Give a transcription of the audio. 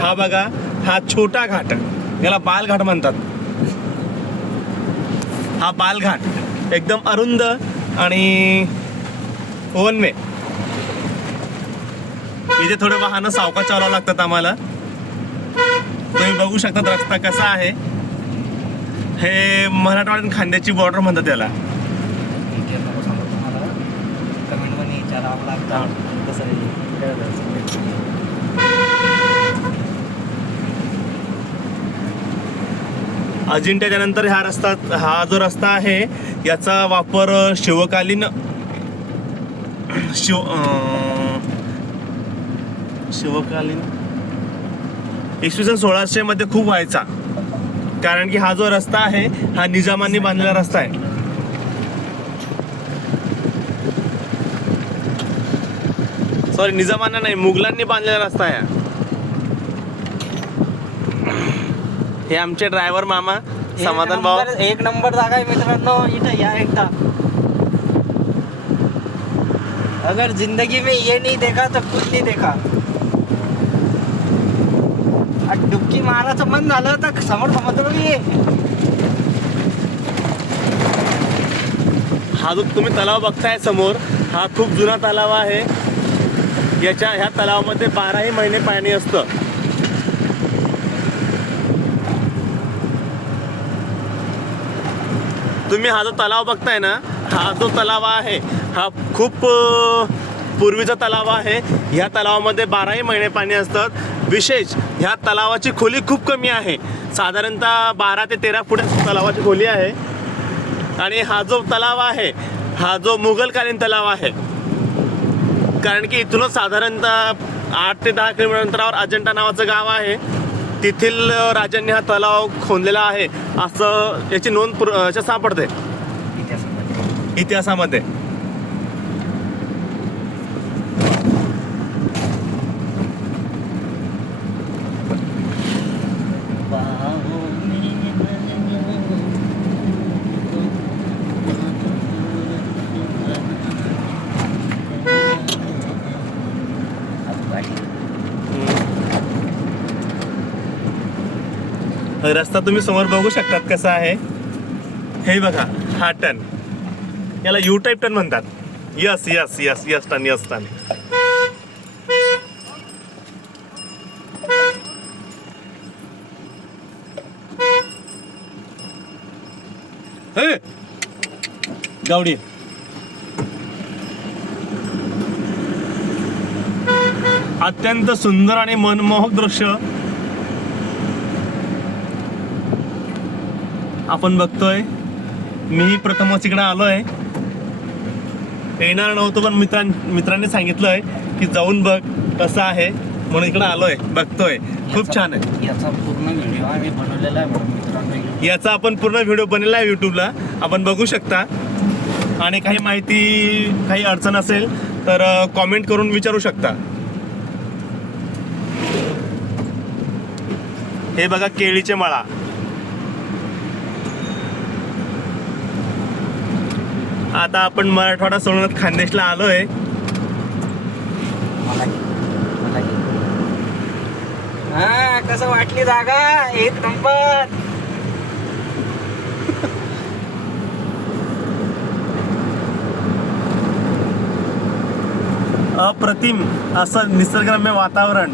हा बघा हा छोटा घाट. याला बालघाट म्हणतात. हा बालघाट. एकदम अरुंद आणि वन वे इथे थोडे वाहनं सावकाश चालवावं लागतात आम्हाला. तुम्ही बघू शकता रस्ता कसा आहे. हे मराठवाड्यात खांद्याची बॉर्डर म्हणतात त्याला कमेंटमध्ये विचारावं लागतं. कसं अजिंठ्याच्या नंतर हा रस्ता हा जो रस्ता आहे याचा वापर शिवकालीन शिव शिवकालीन इसवी सन सोळाशे मध्ये खूप व्हायचा. कारण की हा जो रस्ता आहे हा निजामांनी बांधलेला रस्ता आहे. सॉरी निजामांना नाही मुघलांनी बांधलेला रस्ता आहे हा. आमचे ड्रायव्हर मामा. समाधान भाऊ. एक नंबर जागा आहे मित्रांनो. इथं या एकदा. अगर जिंदगी में ये नहीं देखा तो कुछ नहीं देखा. डुबकी मारायचं मन झालं तर समोर बी आहे हा जो तुम्ही तलाव बघताय समोर हा खूप जुना तलाव आहे. याच्या ह्या तलावामध्ये बाराही महिने पाणी असतं. तुम्ही हा जो तलाव बघताय ना हा जो तलाव आहे हा खूप पूर्वीचा तलाव आहे. ह्या तलावामध्ये बाराही महिने पाणी असतात. विशेष ह्या तलावाची खोली खूप कमी आहे. साधारणतः बारा ते तेरा फुट तलावाची खोली आहे. आणि हा जो तलाव आहे हा जो मुघलकालीन तलाव आहे. कारण की इथूनच साधारणतः आठ ते दहा किलोमीटर अंतरावर अजंठा नावाचं गाव आहे. तेथील राजांनी हा तलाव खोदलेला आहे असं याची नोंद सापडते इतिहासामध्ये. रस्ता तुम्ही समोर बघू शकतात कसा आहे. हे बघा हा टन. याला यू टाईप टन म्हणतात. Yes yes yes yes ton yes ton. गावडी. अत्यंत सुंदर आणि मनमोहक दृश्य. आपण बघतोय. मीही प्रथमच इकडे आलोय. येणार नव्हतं पण मित्रां मित्रांनी सांगितलंय की जाऊन बघ कसं आहे म्हणून इकडे आलोय बघतोय. खूप छान आहे. याचा पूर्ण व्हिडिओ आम्ही बनवलेला आहे याचा आपण पूर्ण व्हिडिओ बनवला आहे यूट्यूबला आपण बघू शकता. आणि काही माहिती काही अडचण असेल तर कॉमेंट करून विचारू शकता. हे बघा केळीचे मळा. आता आपण मराठवाडा सोडून खानदेशला आलोय. हा कसं वाटली जागा? एक नंबर. अप्रतिम असं निसर्गरम्य वातावरण.